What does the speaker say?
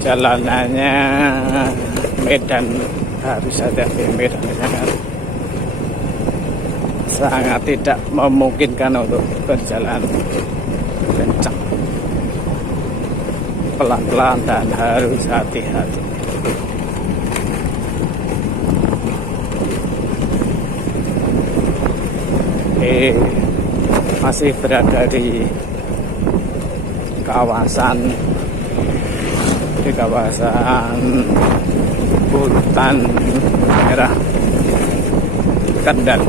jalanannya medan, harus hati-hati medannya kan sangat tidak memungkinkan untuk berjalan kencang, pelan-pelan dan harus hati-hati. Masih berada di kawasan hutan merah Kendal.